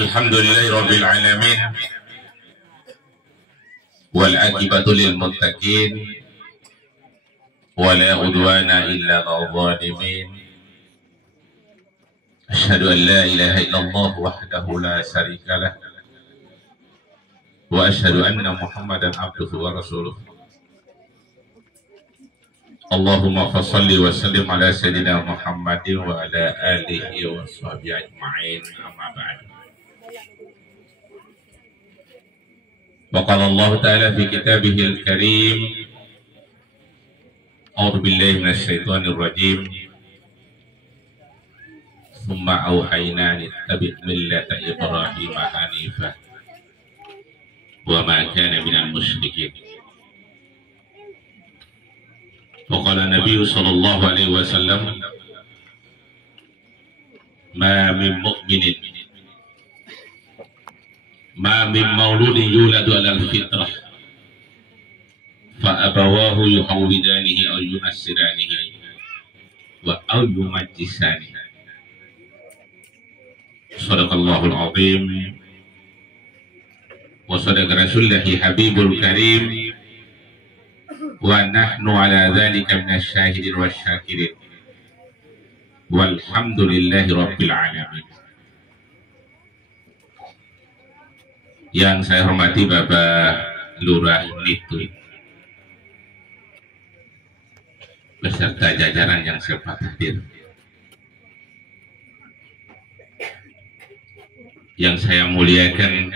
Alhamdulillahirabbil alamin wal aqibatu lil muttaqin wala udwana illa 'alal zalimin. Asyhadu an la ilaha illallah wahdahu la syarika lah wa asyhadu anna Muhammadan abduhu wa rasuluh. Allahumma fassalli wa sallim ala sayyidina Muhammadin wa ala alihi wa sahbihi ajma'in, amma ba'd. Wa qala Allah ta'ala fi kitabihil karim, a'udzu billahi minasy syaithanir rajim, tsumma auhayna nittabi' millata Ibrahim hanifah wa ma kana minal musyrikin. Wa qala Nabi sallallahu alaihi wasallam, ma min mu'minin ma min mauludin yuladu alal fitrah fa abawahu yuhawwidanihi aw yunassiranihi wa aw yumajjisanihi. Shadaqallahul azim wa sadaqa rasulullahi habibul karim wa nahnu ala dzalika minasy syahidin wasyakirin walhamdulillahi rabbil alamin. Yang saya hormati Bapak Lurah Nitu beserta jajaran yang sempat hadir, yang saya muliakan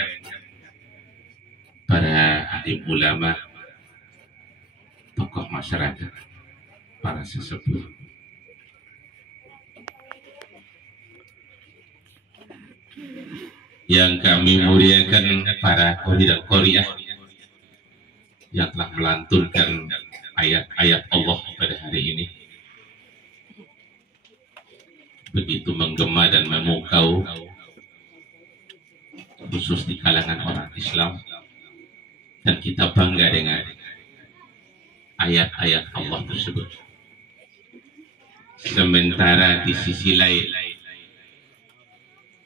para alim ulama, tokoh masyarakat, para sesepuh, yang kami muliakan para qori dan qoriah yang telah melantunkan ayat-ayat Allah pada hari ini begitu menggema dan memukau, khusus di kalangan orang Islam, dan kita bangga dengan ayat-ayat Allah tersebut. Sementara di sisi lain,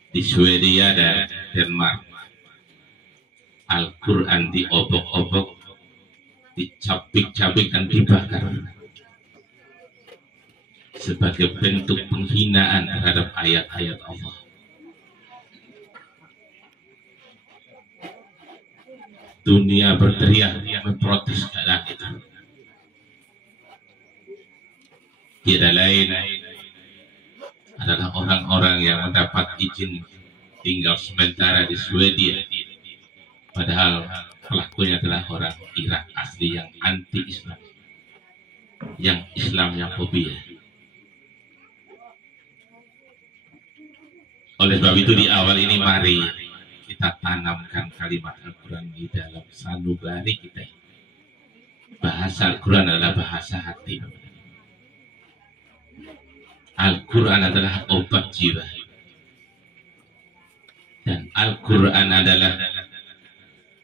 di Swedia dan Denmark, Al-Quran diobok-obok, dicabik-cabik dan dibakar sebagai bentuk penghinaan terhadap ayat-ayat Allah. Dunia berteriak memprotes keadaan itu. Tiada lain adalah orang-orang yang mendapat izin tinggal sementara di Swedia, padahal pelakunya adalah orang Irak asli yang anti-Islam, yang Islamnya fobia. Oleh sebab itu di awal ini mari kita tanamkan kalimat Al-Quran di dalam sanubari kita. Bahasa Al-Quran adalah bahasa hati. Al-Quran adalah obat jiwa, dan Al-Quran adalah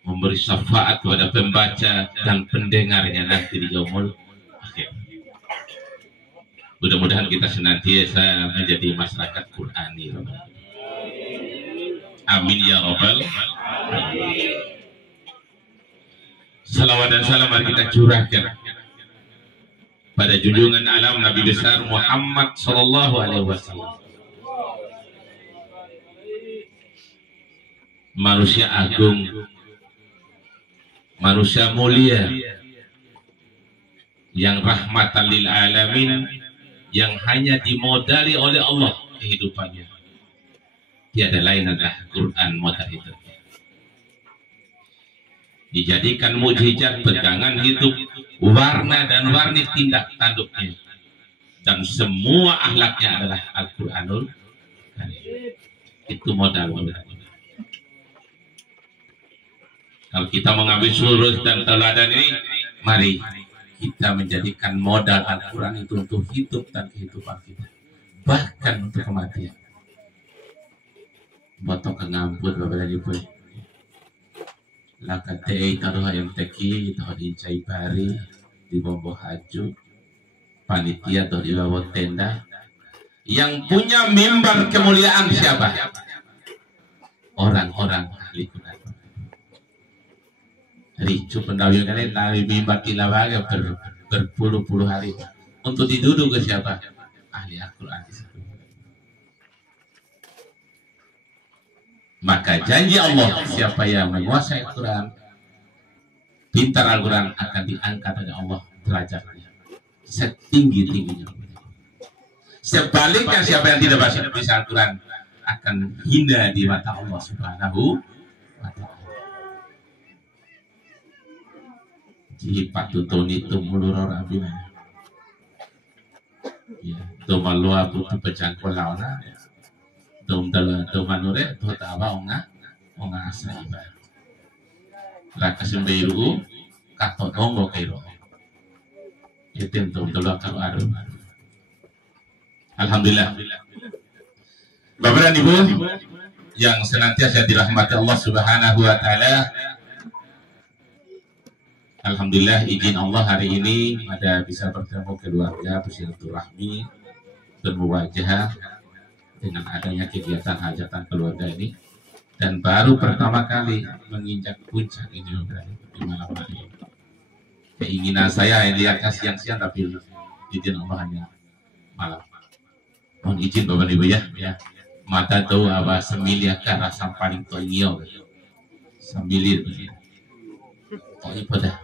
memberi syafaat kepada pembaca dan pendengarnya nanti di yaumul akhir. Mudah-mudahan kita senantiasa menjadi masyarakat Qurani. Amin ya rabbal alamin. Salawat dan salam mari kita curahkan pada junjungan alam Nabi besar Muhammad sallallahu alaihi wasallam, manusia agung, manusia mulia, yang rahmatan lil alamin, yang hanya dimodali oleh Allah kehidupannya. Tiada lain adalah Quran modal itu. Dijadikan mukjizat pegangan hidup, warna dan warni tindak tanduknya, dan semua akhlaknya adalah Al-Quranul Karim. Itu modal. Kalau kita mengambil surut dan teladan ini, mari kita menjadikan modal Al-Quran itu untuk hidup dan kehidupan kita, bahkan untuk kematian. Botok ngampun Bapak dan Ibu. Lakatei taruh yang teki taruh di Caipari di Bombo Haju, panitia taruh di bawah tenda, Yang punya mimbar kemuliaan siapa? Orang-orang ahli Quran. Ricu pendawil kan dari mimbar tilawaga berpuluh-puluh hari. Untuk diduduk ke siapa? Ahli Al-Quran. Maka janji Allah, siapa yang menguasai Al-Quran, pintar Al-Quran, akan diangkat oleh Allah derajatnya setinggi-tingginya. Sebaliknya siapa yang tidak bisa Al-Quran akan hina di mata Allah Subhanahu wa ta'ala. Jadi patutun itu mulur abina. Ya, tu malua putu pecangkol lawana. Dom manure tu tawa onga asaiba. Laka semberu kato ongo kairo. Itu dom kalau aru. Alhamdulillah. Bapak dan Ibu yang senantiasa dirahmati Allah Subhanahu wa taala. Alhamdulillah, izin Allah hari ini ada bisa bertemu keluarga, bersilaturahmi, bermuwajah dengan adanya kegiatan hajatan keluarga ini, dan baru pertama kali menginjak puncak ini di malam hari. Keinginan saya yang lihatnya siang-siang, tapi izin Allah hanya malam. Mohon izin Bapak Ibu ya. Mata tahu apa semilia ke rasa paling tongio. Semilir. Oh ini pada.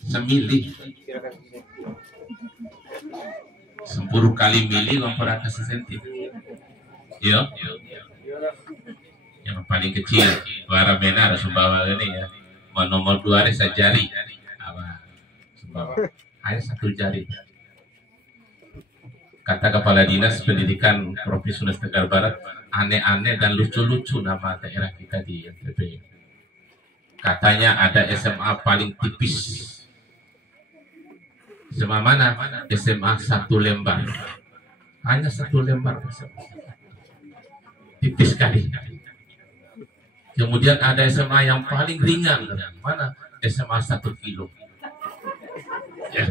Semili. 10 kali mili kompara kasih senti. Yo. Yang paling kecil suara benar sumbawa ini ya. Nomor 2 hari sajari. Apa? Sumbawa. Hanya 1 jari. Kata Kepala Dinas Pendidikan Provinsi Sulawesi Tenggara Barat, aneh-aneh dan lucu-lucu nama daerah kita di NTB. Katanya ada SMA paling tipis. SMA mana? SMA 1 lembar. Hanya 1 lembar. Tipis sekali. Kemudian ada SMA yang paling ringan. Mana? SMA 1 kilo. Ya.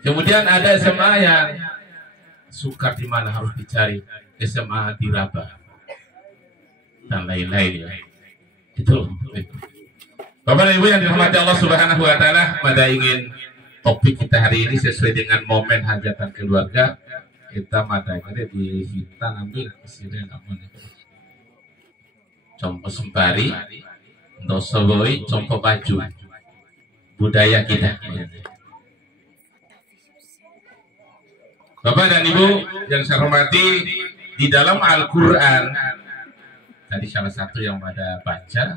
Kemudian ada SMA yang sukar di mana harus dicari, SMA di Rabah dan lain-lain ya. Itu. Bapak dan Ibu yang dirahmati Allah Subhanahu wa taala, pada ingin topik kita hari ini sesuai dengan momen hajatan keluarga. Kita matanya di hitam ambil kesini namun compo sembari, dosowoi, compo baju, budaya kita. Bapak dan Ibu yang saya hormati, di dalam Al-Quran tadi salah satu yang pada baca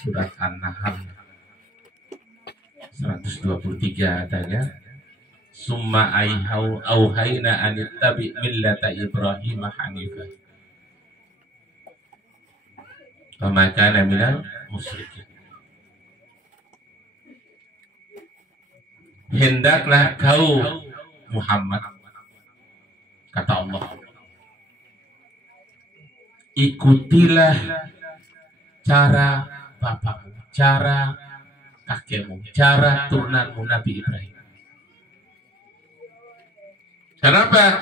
surat An-Nahl 123 adanya, summa auhayna anittabi millata Ibrahim hanifah wa ma kana minal musyrikin. Hendaklah kau Muhammad, kata Allah, ikutilah cara bapakmu, cara kakekmu, cara turunanmu Nabi Ibrahim. Kenapa?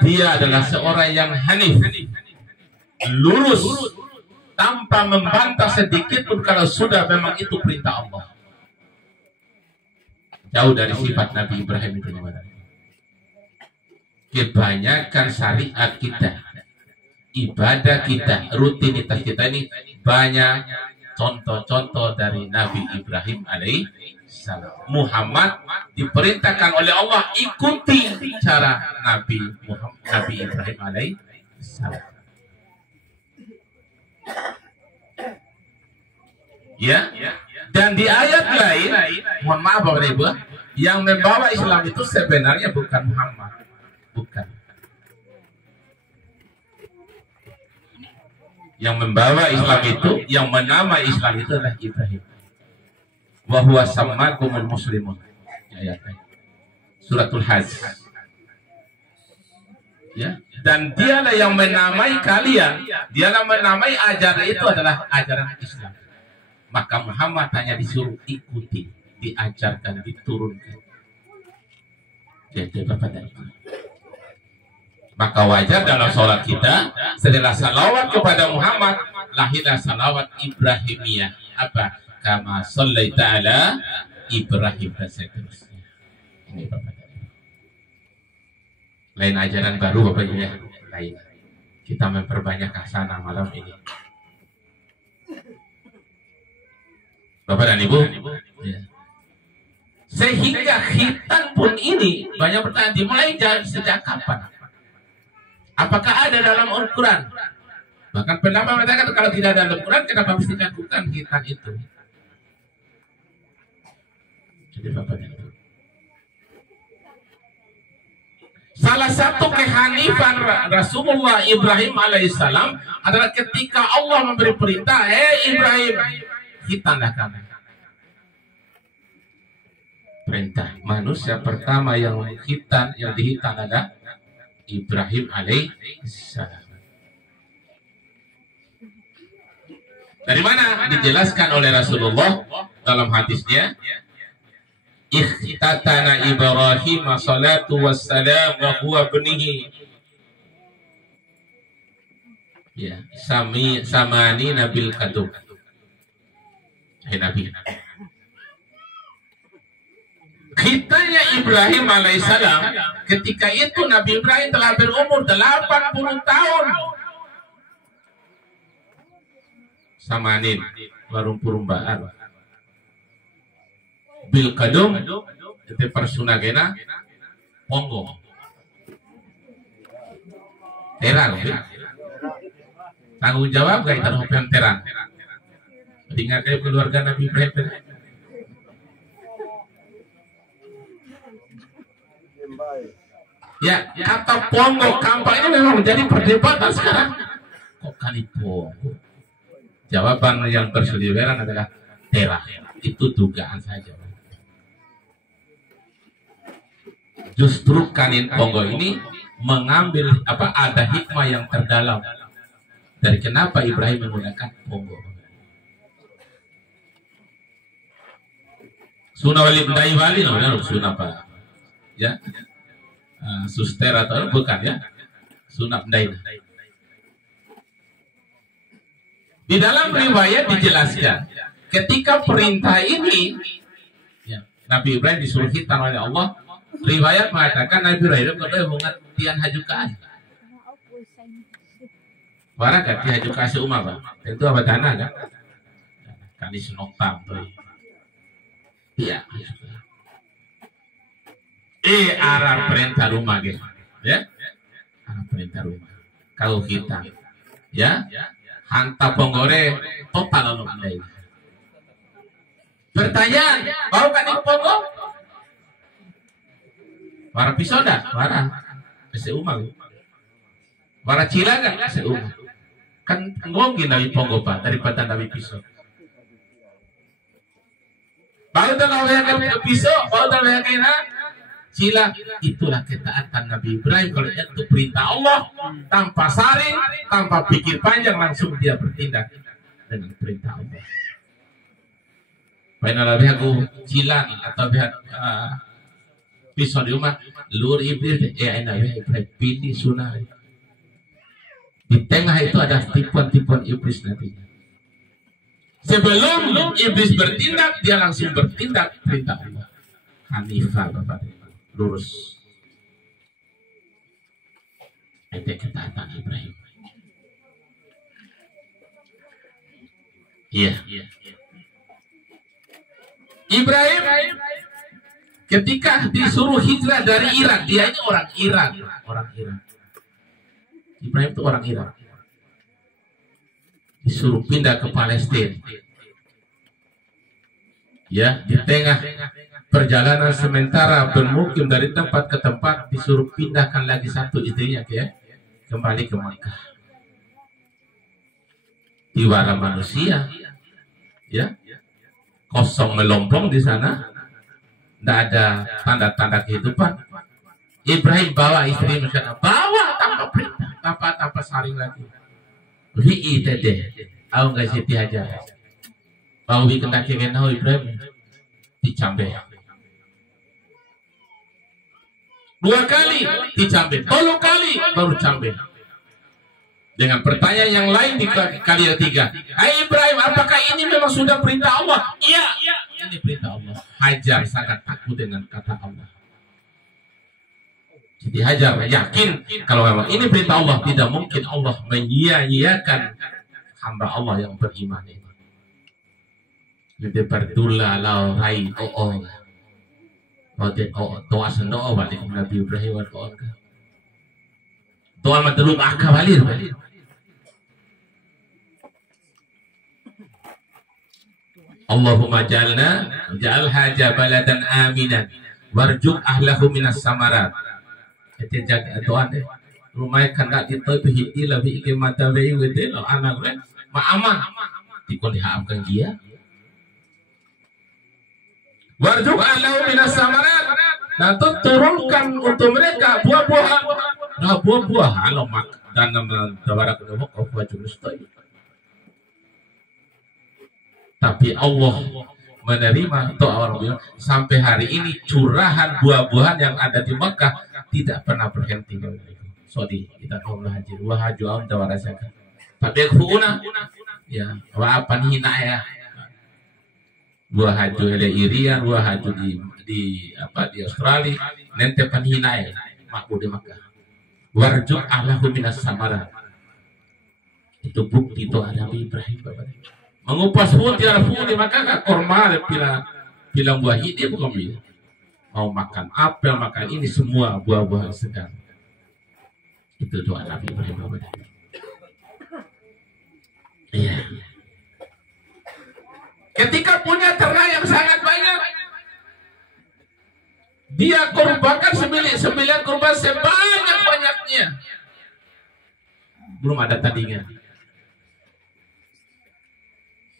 Dia adalah seorang yang hanif, lurus, tanpa membantah sedikit pun kalau sudah memang itu perintah Allah. Jauh dari sifat Nabi Ibrahim itu. Kebanyakan syariat kita, ibadah kita, rutinitas kita ini banyak contoh-contoh dari Nabi Ibrahim alaihissalam. Muhammad diperintahkan oleh Allah ikuti cara Nabi Ibrahim alaihissalam. Ya, dan di ayat lain, mohon maaf Bapak Ibu, yang membawa Islam itu sebenarnya bukan Muhammad. Bukan. Yang membawa Islam itu, yang menamai Islam itu adalah Ibrahim. Wa huwa sammakumul muslimun. Ayatnya. Suratul Hajj. Ya, dan dialah yang menamai kalian, dialah menamai ajaran itu adalah ajaran Islam. Maka Muhammad hanya disuruh ikuti, diajarkan, diturunkan. Gitu Bapak dan Ibu. Maka wajar dalam sholat kita setelah salawat kepada Muhammad lahirlah salawat Ibrahimiyah. Apa? Kama shallaita ala Ibrahim dan seterusnya. Ini Bapak dan Ibu. Lain ajaran baru Bapak Ibu ya. Lain. Kita memperbanyak hasanah malam ini. Bapak dan Ibu. Ya. Sehingga khitan pun ini banyak pertanyaan dimulai sejak kapan? Apakah ada dalam Al-Quran? Bahkan pendapat mengatakan kalau tidak ada dalam Al-Quran, kenapa mesti dilakukan khitan itu? Jadi Bapak dan Ibu. Salah satu kehanifan Rasulullah Ibrahim alaihissalam adalah ketika Allah memberi perintah, Ibrahim, khitanlah kamu. Perintah manusia pertama yang khitan, yang dihitan adalah Ibrahim alaihissalam. Dari mana dijelaskan oleh Rasulullah dalam hadisnya? Ikhtatana Ibrahim salatu wassalam wa huwa ibnihi. Ya, samani nabil kadum. Nabi. Khitannya Ibrahim alaihissalam ketika itu Nabi Ibrahim telah berumur 80 tahun. Samanin warung purumbaan. Bil kadum itu persunagena ponggo. Terang. Tanggung jawab gak itu hopen terang. Ingat keluarga Nabi Ibrahim. Ya, kata ponggo kampak ini memang menjadi perdebatan sekarang. Kok kali ponggo? Jawaban yang berseliweran adalah terah. Itu dugaan saja. Justru kanin ponggo ini mengambil ada hikmah yang terdalam dari kenapa Ibrahim menggunakan ponggo. Sunah wali bendai wali, namanya sunah apa? Ya. Suster atau bukan ya, sunat dain. Di dalam riwayat dijelaskan ketika perintah ini ya, Nabi Ibrahim disuruh khitan oleh Allah. Riwayat mengatakan Nabi Ibrahim kalau hubungan tian hajukaan warga gak ti hajukasi umar Pak. Itu apa tanah kan? Kan di senoktam tuh. Iya. Arah perintah rumah gitu, ya, arah perintah rumah. Kalau kita, ya, hantar ponggore total lalu andai. Pertanyaan, mau kan ini ponggo? Wara pisau dah, wara seumah, wara cilaga seumah. Kan ngomongin dari ponggo Pak daripada dari pisau. Baru tahu yang pisau, baru tahu yang kena. Sila, itulah ketaatan Nabi Ibrahim kalau itu perintah Allah tanpa saring, tanpa pikir panjang langsung dia bertindak dengan perintah Allah. Padahal aku silang atau lihat pisau di rumah, lur iblis Nabi Ibrahim pilih sunnah. Di tengah itu ada tipuan-tipuan iblis nanti. Sebelum iblis bertindak, dia langsung bertindak perintah Allah. Hanifah Bapak. Lurus. Itu ketaatan Ibrahim. Iya. Ibrahim ketika disuruh hijrah dari Irak, dia ini orang Irak. Ibrahim itu orang Irak. Disuruh pindah ke Palestina. Ya, di tengah perjalanan sementara bermukim dari tempat ke tempat disuruh pindahkan lagi satu istrinya ya, kembali ke Makkah. Diwara manusia ya, kosong melompong di sana, tidak ada tanda-tanda kehidupan. Ibrahim bawa istri misalnya, bawa tanpa perintah, tanpa saring lagi. Ri tede, aku nggak siti aja. Bawa bikin kaki kenal Ibrahim dicambeh. 2 kali dicambe, 3 kali baru cambe. Dengan pertanyaan yang lain di kali yang 3, hai Ibrahim, apakah ini memang sudah perintah Allah? Iya, ini perintah Allah. Hajar sangat takut dengan kata Allah. Jadi Hajar yakin kalau memang ini perintah Allah, tidak mungkin Allah menyia-nyiakan hamba Allah yang beriman ini. Jadi berdula lau rai doa sendoa balik Nabi Ibrahim doa matlub akabalir. Allahumma ja'alha baladan aminan warjuk ahlahu minas samarat. Itu jaga doa deh. Rumah kandak itu hiti lebih ke mata bayi wede anak gue ma'aman dikon dihaamkan dia. Warjuk ahlahu minas samarat. Nah, turunkan untuk mereka buah-buahan. Nah, buah-buahan lomak dan tawarak untuk wajib mustahil. Tapi Allah menerima doa orang bilang sampai hari ini curahan buah-buahan yang ada di Mekah tidak pernah berhenti. Sodi kita ngomong haji, wah haji am tawarasakan. Pada kuuna, ya, wah apa nih ya? Buah haji ada Irian, buah haji di Australia, nanti panhinai makmur di Mekah. Warjuk Allahu minas samara. Itu bukti doa Nabi Ibrahim. Mengupas putih di maka korma bilang buah ini bukan bilang mau makan apel, makan ini semua buah-buah segar. Itu doa Nabi Ibrahim. Iya. Ketika punya ternak yang sangat banyak, dia korbankan sembilan kurban sebanyak-banyaknya. Belum ada tandingan.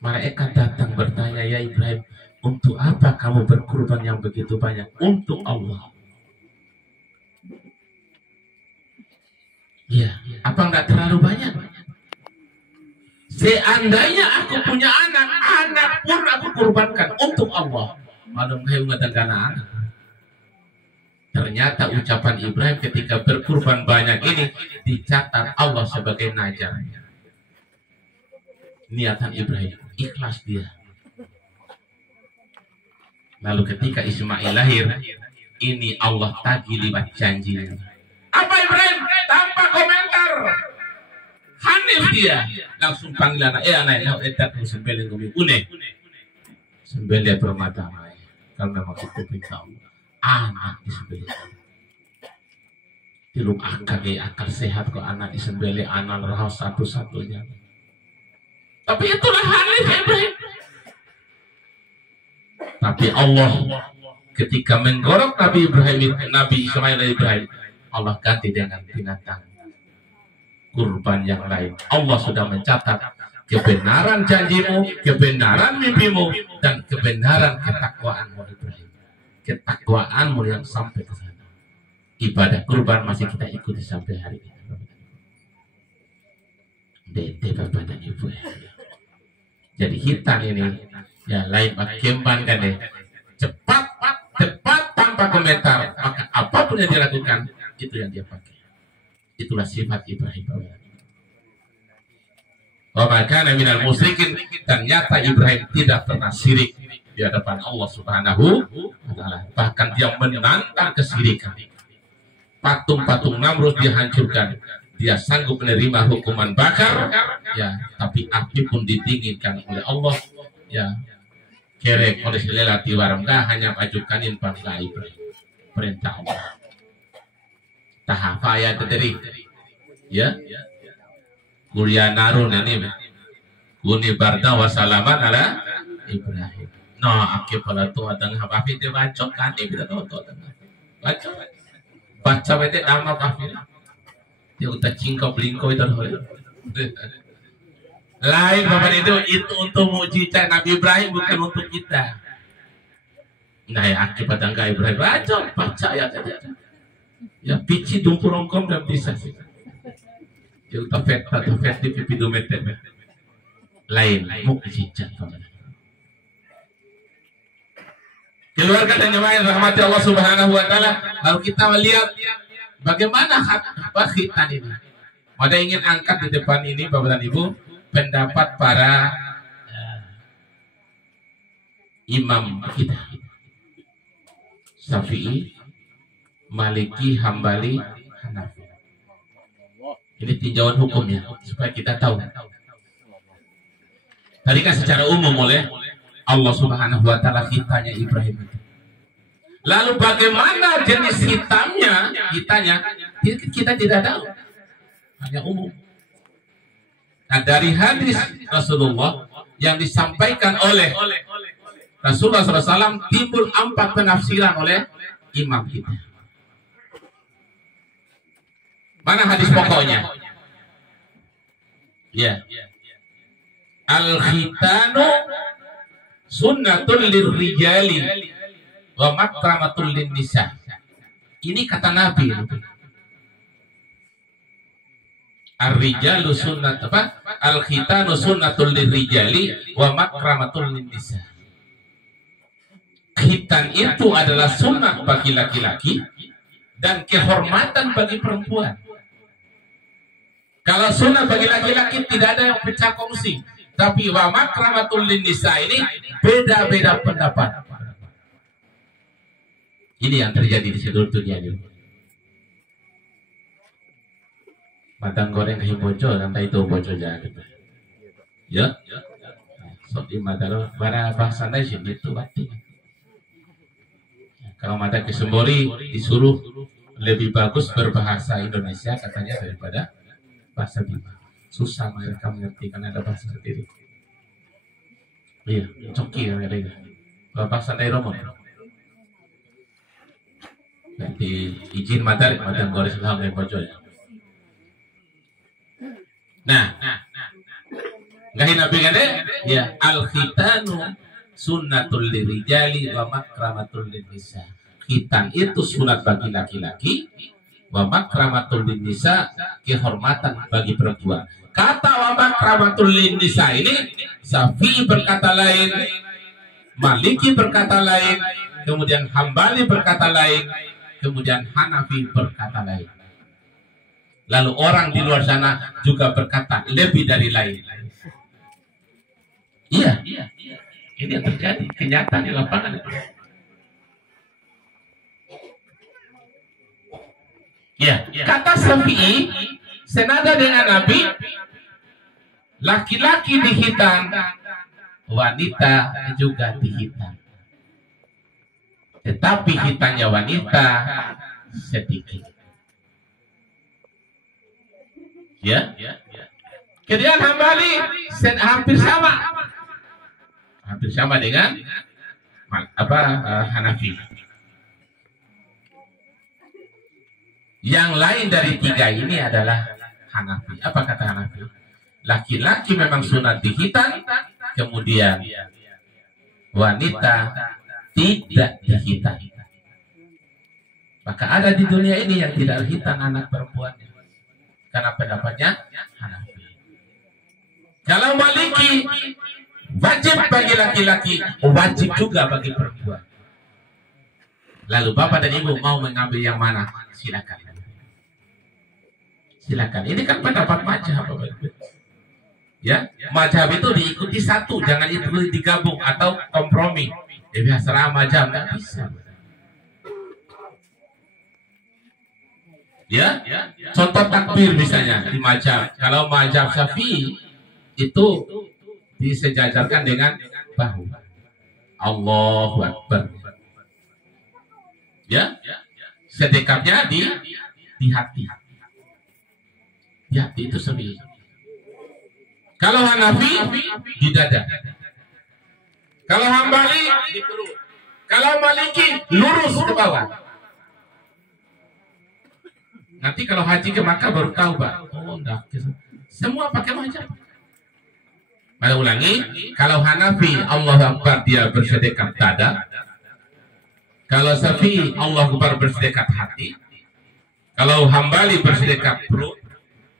Malaikat datang bertanya, ya Ibrahim, untuk apa kamu berkurban yang begitu banyak? Untuk Allah. Ya, apa enggak terlalu banyak? Seandainya aku punya anak pun aku kurbankan untuk Allah. Malam kayu mengatakan anak. Ternyata ucapan Ibrahim ketika berkurban banyak ini dicatat Allah sebagai najar. Niatan Ibrahim, ikhlas dia. Lalu ketika Ismail lahir, ini Allah tagih lewat janji. Apa Ibrahim? Tanpa komentar. Hanif dia. Langsung panggil anak, anak, etak sembelih kami une. Sembelih permata-mata. Karena maksud perintah Allah. Anak disembelih. Tilung akal sehat kok anak disembelih, anak rahas satu-satunya. Tapi itulah Hanif Ibrahim. Tapi Allah ketika menggorok Nabi Ismail Ibrahim, Allah ganti dengan binatang kurban yang lain. Allah sudah mencatat kebenaran janjimu, kebenaran mimpimu, dan kebenaran ketakwaanmu Ibrahim. Ketakwaanmu yang sampai ke sana. Ibadah kurban masih kita ikuti sampai hari ini. Dede Bapak dan Ibu. Jadi hitam ini ya lain kemban kan deh, cepat tanpa komentar, maka apapun yang dilakukan itu yang dia pakai. Itulah sifat Ibrahim. Maka minal musyrikin, ternyata Ibrahim tidak pernah syirik di hadapan Allah Subhanahu wa Ta'ala. Bahkan dia menantang kesyirikan. Patung-patung Namrud dihancurkan. Dia sanggup menerima hukuman bakar, ya, tapi api pun didinginkan oleh Allah, ya. Kerek oleh selelati waramda hanya majukanin pada Ibrahim. Perintah Allah. Tahafaya terdiri, ya. Kuliah narun ini, kuni barda wasalaman ala Ibrahim. No, akib pada tua tengah api dia bacok kan, dia tahu tengah. Baca bete nama kafir. Dia udah cingkau belingkau itu lain Bapak itu untuk mujizat Nabi Ibrahim, bukan untuk kita. Nah ya akibat angka Ibrahim baca ya ya pici dumpur rongkom dan bisa sih. Dia udah fet di pipi dometer lain mujizat. Keluarga dan jemaah yang rahmati Allah Subhanahu wa taala, lalu kita melihat bagaimana khitan ini. Ada ingin angkat di depan ini Bapak dan Ibu pendapat para imam kita. Syafi'i, Maliki, Hambali, Hanafi. Ini tinjauan hukumnya supaya kita tahu. Tadi kan secara umum oleh Allah Subhanahu wa taala hitanya Ibrahim itu. Lalu bagaimana jenis hitamnya, kita tidak tahu. Hanya umum. Nah, dari hadis Rasulullah yang disampaikan oleh Rasulullah SAW timbul 4 penafsiran oleh imam kita. Mana hadis pokoknya? Ya. Al-khitanu sunnatul lirrijali wa makramatul linnisa. Ini kata Nabi. Ar-rijalu sunnat apa? Al-khitanu sunnatul lirrijali wa makramatul linnisa. Khitan itu adalah sunnah bagi laki-laki dan kehormatan bagi perempuan. Kalau sunnah bagi laki-laki tidak ada yang pecah kongsi, tapi wa makramatul linnisa ini beda-beda pendapat. Ini yang terjadi di seluruh dunia ini. Matang goreng ke bojo, nanti itu bojo jangan. Ya, sok di mataro, bara bahasa Indonesia itu berarti. Kalau mata kesembori disuruh lebih bagus berbahasa Indonesia katanya daripada bahasa Bima. Susah mereka mengerti karena ada bahasa sendiri. Iya, coki yang ada. Kalau bahasa Nairobi. Nanti izin materi, matang goreng selalu dari bojo ya. Nah, nggak nabi kan deh? Ya, al-khitanu sunnatul lirijali wa makramatul linnisa. Khitan itu sunat bagi laki-laki, wa makramatul linnisa kehormatan bagi perempuan. Kata wa makramatul linnisa ini Syafi'i berkata lain, Maliki berkata lain, kemudian Hambali berkata lain, kemudian Hanafi berkata lain. Lalu orang di luar sana juga berkata lebih dari lain. Iya. Ini yang terjadi, kenyataan di lapangan itu. Ya, kata Syafi'i, senada dengan Nabi, laki-laki dihitan, wanita juga dihitan. Tetapi hitannya wanita sedikit. Ya. Kemudian Hambali hampir sama dengan Hanafi. Yang lain dari 3 ini adalah Hanafi. Apa kata Hanafi? Laki-laki memang sunat dihitan, kemudian wanita tidak dihitan. Maka ada di dunia ini yang tidak hitan anak perempuan. Karena pendapatnya Hanafi. Kalau Maliki wajib bagi laki-laki, wajib juga bagi perempuan. Lalu Bapak dan Ibu mau mengambil yang mana? Silakan. Silakan. Ini kan pendapat mazhab, Bapak Ibu. Ya, mazhab itu diikuti satu, jangan itu digabung atau kompromi. Jadi serah mazhab nggak bisa. Ya, contoh takbir misalnya di mazhab. Kalau mazhab Syafi'i itu disejajarkan dengan bahu. Allahu Akbar. Ya, sedekapnya di hati. Di hati itu sendiri. Kalau Hanafi di dada. Kalau Hambali di perut. Kalau Maliki lurus ke bawah. Nanti kalau haji ke Makkah baru tahu, Pak. Oh, enggak. Semua pakai macam. Pada ulangi, kalau Hanafi Allahu Akbar dia bersedekap dada. Kalau Syafi'i Allahu Akbar bersedekap hati. Kalau Hambali bersedekap perut.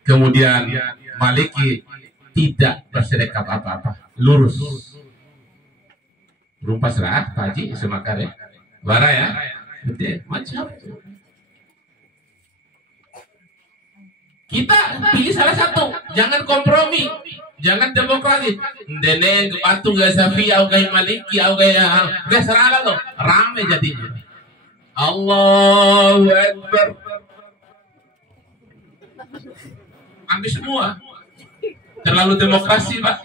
Kemudian Maliki tidak bersedekap apa-apa, lurus. Rumah serah, Pak Haji, semakar ya. Bara ya, gede macam. Kita pilih salah satu, jangan kompromi, jangan demokrasi. Dene batu gak Safi, au gak Maliki, au gak serala loh, rame jadinya. Allahu Akbar. Ambil semua. Terlalu demokrasi, Pak.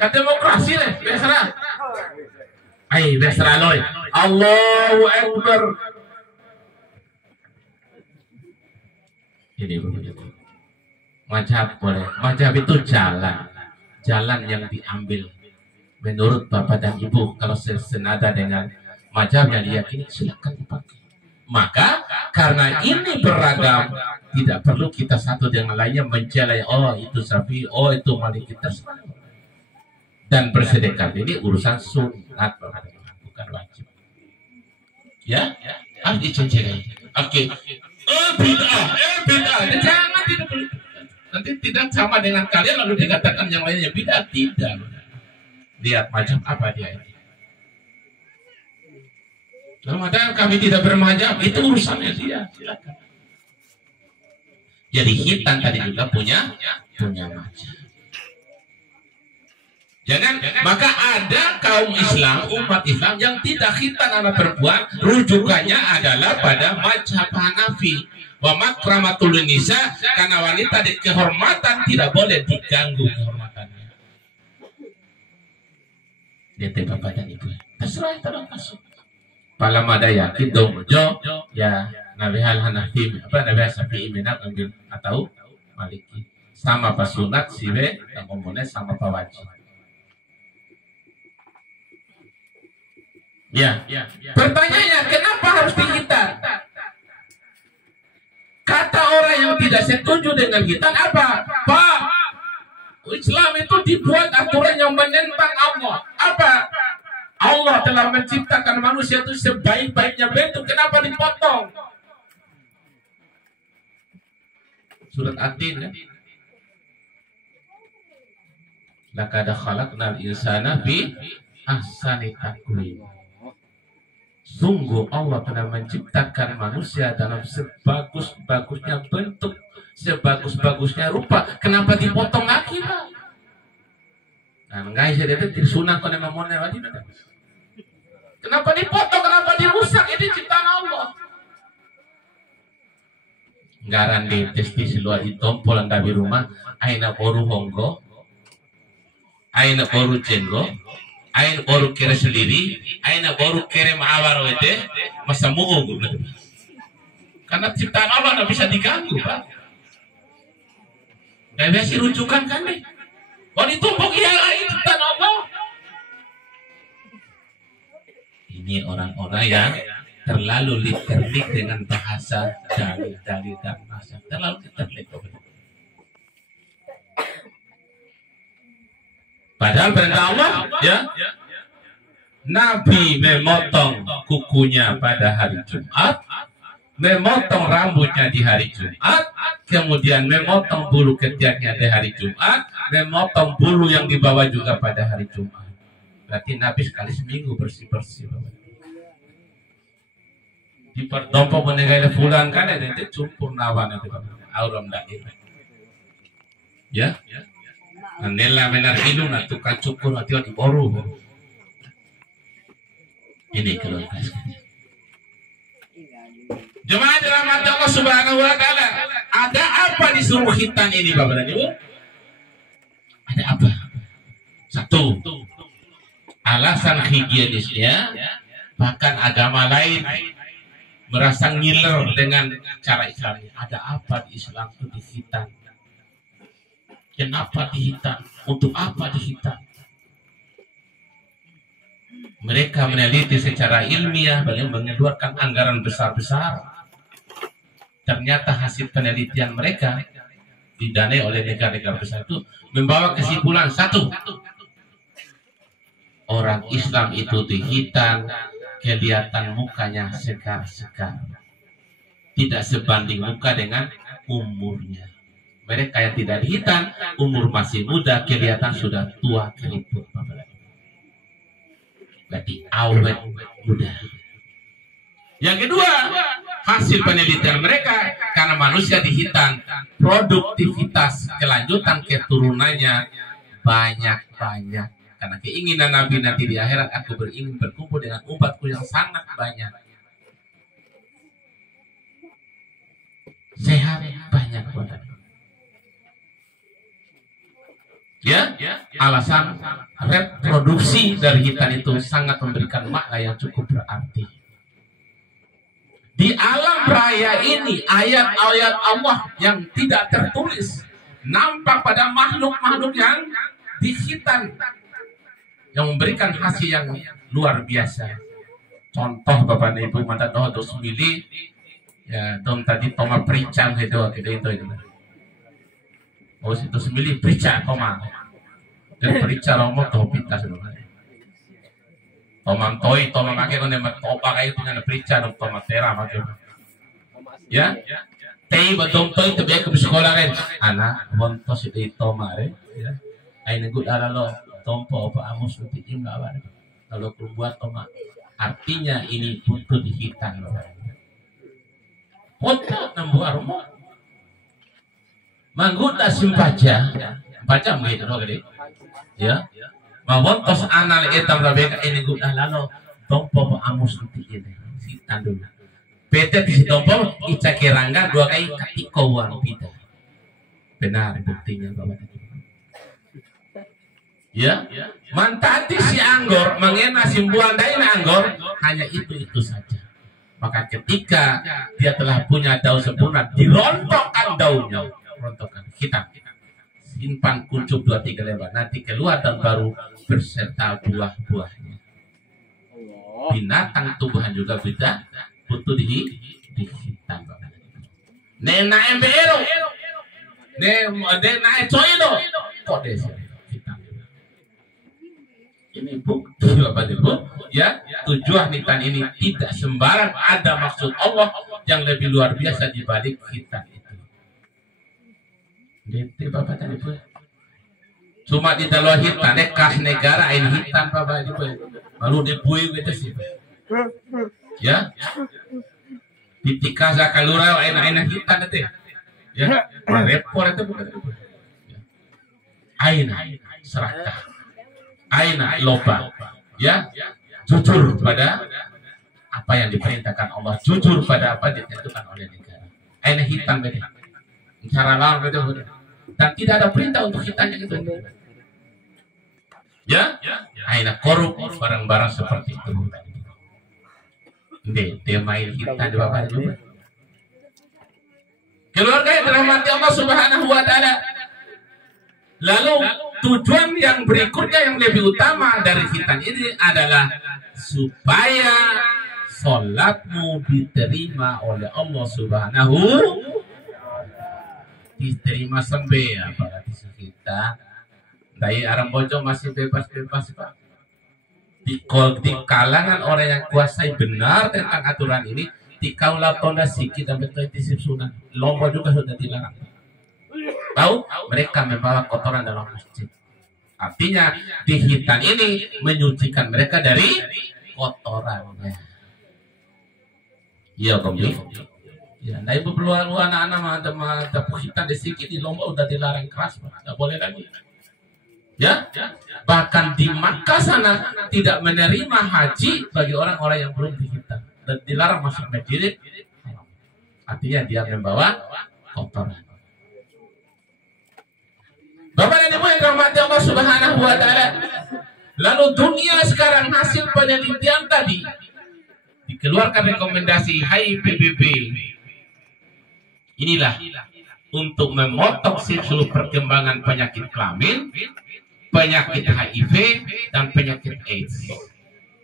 Kan demokrasi nih, besra. Ay, besra loy. Allahu Akbar. Ini begitu. Mazhab boleh. Mazhab itu jalan yang diambil menurut Bapak dan Ibu. Kalau senada dengan mazhab yang diyakini, silakan dipakai. Maka karena ini beragam, tidak perlu kita satu dengan lainnya mencela. Oh itu Syafi'i, oh itu Maliki, terserah. Dan bersedekah ini urusan sunat, bukan wajib. Ya, harus dicecek. Oke. Bid'ah. Jangan, tidak boleh. Nanti tidak sama dengan kalian lalu dikatakan yang lainnya bid'ah. Tidak. Lihat macam apa dia ini. Ramadan kami tidak bermajab, itu urusannya dia. Silakan. Jadi hitam tadi juga punya majab. Jangan, maka ada kaum Islam, umat Islam yang tidak khitan anak perempuan, rujukannya adalah pada mazhab Hanafi. Wa makramatul nisa, karena wanita di kehormatan tidak boleh diganggu kehormatannya. Dia Bapak dan Ibu. Terserah itu dong masuk. Palamada yakin dong jo ya Nabi Hal Hanafi apa Nabi Syafi'i minat ambil atau Maliki. Sama pas sunat siwe yang ngomongnya sama pak wajib. Ya. Pertanyaannya, kenapa harus dihitan? Kata orang yang tidak setuju dengan hitan apa? Pak, Islam itu dibuat aturan yang menentang Allah. Apa? Allah telah menciptakan manusia itu sebaik-baiknya bentuk. Kenapa dipotong? Surat At-Tin kan? Laqad khalaqnal insana fi ahsani taqwim. Sungguh Allah telah menciptakan manusia dalam sebagus-bagusnya bentuk, sebagus-bagusnya rupa. Kenapa dipotong lagi, Pak? Nah, nggak saya lihat disunat kalau memang mau lewat itu. Kenapa dipotong? Kenapa dirusak? Ini ciptaan Allah. Ngaran di testi seluar ditompol anda di rumah. Aina boru honggo, aina boru cenggo. Ain baru kira sendiri, ain baru kira mawar itu, masa mu'ug. Karena ciptaan Allah tidak bisa diganggu, Pak. Tidak bisa rujukan kan, nih. Kalau ditumpuk ya, ini ciptaan Allah. Ini orang-orang yang terlalu literik dengan bahasa dalil-dalil dan bahasa terlalu literik. Padahal perintah Allah, ya, Nabi memotong kukunya pada hari Jumat, memotong rambutnya di hari Jumat, kemudian memotong bulu ketiaknya di hari Jumat, memotong bulu yang dibawa juga pada hari Jumat. Berarti Nabi sekali seminggu bersih-bersih. Di perdompo menegakkan fulan kan ada itu cumpur nawan itu auram dair. Ya. Nela menar ilmu na tukang cukur hati di boru. Ini keluarga sekalian. Jemaah dirahmati Allah Subhanahu wa taala. Ada apa disuruh hitan ini Bapak dan Ibu? Ada apa? Satu, alasan higienisnya, bahkan agama lain merasa ngiler dengan cara Islam. Ada apa di Islam itu dihitan? Kenapa dihitan? Untuk apa dihitan? Mereka meneliti secara ilmiah, mengeluarkan anggaran besar-besar. Ternyata hasil penelitian mereka didanai oleh negara-negara besar itu membawa kesimpulan satu, orang Islam itu dihitan, kelihatan mukanya segar-segar, tidak sebanding muka dengan umurnya. Mereka yang tidak dihitan, umur masih muda, kelihatan sudah tua keriput. berarti awet muda. Yang kedua, hasil penelitian mereka, karena manusia di hitan, produktivitas kelanjutan keturunannya banyak-banyak. Karena keinginan Nabi nanti di akhirat, aku beringin berkumpul dengan umatku yang sangat banyak. Sehat banyak banget. Ya, alasan reproduksi dari hitan itu sangat memberikan makna yang cukup berarti. Di alam raya ini, ayat-ayat Allah yang tidak tertulis nampak pada makhluk-makhluk yang di hitan, yang memberikan hasil yang luar biasa. Contoh Bapak dan Ibu mata doa dos milih ya dom tadi toma pericang itu. Oh itu semili pericang toma. Dan pericang lomo toh pita sebenarnya. Toma toy toma make kon nemat topa kayak itu kan pericang dom toma tera make. Ya. Tei badom toy to biar ke sekolah kan. Anak montos itu toma ya. Ai negut ala lo tompo apa amus pitim lawan. Kalau keluar toma artinya ini butuh dihitan. Kota nambu armo. Mangguta simpaja. Baca begitu loh gede. Ya. Mawon tos anal etam rabeka ini guna lalu tompo amus pitim hitan dulu. PT di tompo ica kirangga dua kali katikowan pita. Benar buktinya Bapak. Ya, mantati si anggor mengena simbuan dain anggor hanya itu saja. Maka ketika dia telah punya daun sempurna, dirontokkan daunnya, rontokkan hitam, simpan kuncup 2-3 lembar, nanti keluar daun baru berserta buah-buahnya. Binatang tumbuhan juga bisa butuh di hitam. Nena embero, nena coido, kok desa. Ini bukti Bapak Ibu ya, tujuan hitan ini tidak sembarang, ada maksud Allah yang lebih luar biasa di balik hitan itu. Gitu Bapak Ibu. Cuma di dalam hitan kas negara ini hitan Bapak Ibu. Lalu dibui gitu sih. Ya. Pitika zakalura enak-enak hitan itu. Ya, repot itu Bapak Ibu. Aina serakah. Aina loba, ya, jujur pada apa yang diperintahkan Allah, jujur pada apa yang ditentukan oleh negara. Aina hitam beda, cara lawan beda, dan tidak ada perintah untuk hitamnya itu. Ya, aina korup barang-barang seperti itu. Dia main hitam di Bapak juga. Keluarga yang dirahmati Allah Subhanahu Wa Taala. Lalu tujuan yang berikutnya yang lebih utama dari hitan ini adalah supaya sholatmu diterima oleh Allah Subhanahu, diterima sembe apalagi kita dari arang bojong masih bebas-bebas Pak. Di kalangan orang yang kuasai benar tentang aturan ini, di kaulah tonda sikit dan betul tisip sunan lomba juga sudah dilarang. Tahu mereka membawa kotoran dalam masjid. Artinya di hitan ini menyucikan mereka dari kotorannya. Iya Om. Ya, nah ibu perlu anak-anak ada hitan di sedikit di lomba udah dilarang keras, nggak boleh lagi. Ya, bahkan di Makkah sana tidak menerima haji bagi orang-orang yang belum dihitan dan dilarang masuk masjid. Artinya dia membawa kotoran. Bapak dan Ibu yang dirahmati Allah Subhanahu Wa Taala. Lalu dunia sekarang hasil penelitian tadi dikeluarkan rekomendasi, hai PBB, inilah untuk memotong siklus perkembangan penyakit kelamin, penyakit HIV dan penyakit AIDS.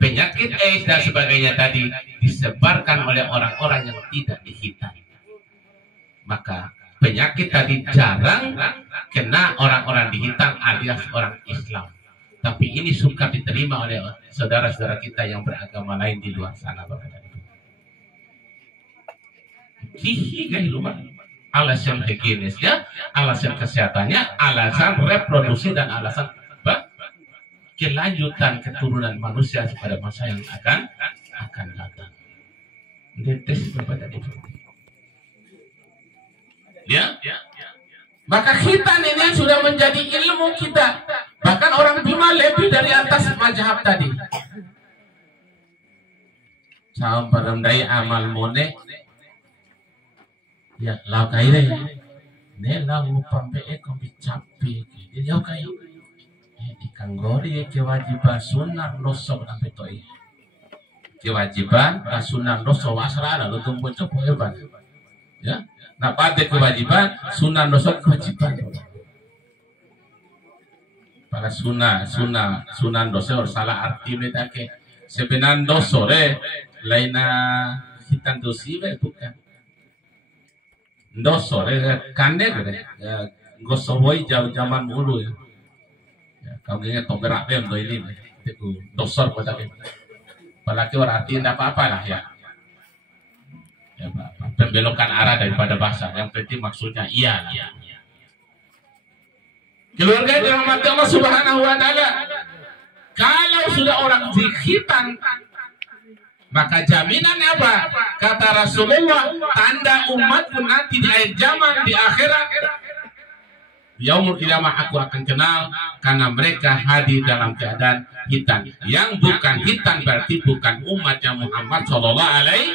Penyakit AIDS dan sebagainya tadi disebarkan oleh orang-orang yang tidak dihitan. Maka penyakit tadi jarang kena orang-orang di hitam alias orang Islam. Tapi ini suka diterima oleh saudara-saudara kita yang beragama lain di luar sana. Hihi kehidupan. Alasan higienisnya, alasan kesehatannya, alasan reproduksi dan alasan apa? kelanjutan keturunan manusia pada masa yang akan datang. Detes kepada itu. Ya. Maka khitan ini sudah menjadi ilmu kita. Bahkan orang Bima lebih dari atas mazhab tadi. Saum parandai amal mone. Ya, lau kaire. Ne lau pampe kombi capi. Jadi au kai. Di kanggori kewajiban sunnah nosok sampai toi. Kewajiban sunnah nosok asrara lo tunggu copo hebat. Ya. Nah pada kewajiban sunnah nosok kewajiban. Para sunnah dosa salah arti metake. Sebenarnya dosore laina hitan dosi bukan. Dosore kande gosowoi jauh zaman dulu ya. Kamu ingat togerak bem do ini itu dosor pada bem. Apalagi arti tidak apa-apa lah ya. Ya pembelokan arah daripada bahasa. Yang penting maksudnya iya lah. Keluarga dirahmati Allah Subhanahu wa taala. Kalau sudah orang dikhitan, maka jaminannya apa? Kata Rasulullah, tanda umatku nanti di akhir zaman, di akhirat, yaumul qiyamah aku akan kenal karena mereka hadir dalam keadaan hitam. Yang bukan hitam berarti bukan umatnya Muhammad sallallahu alaihi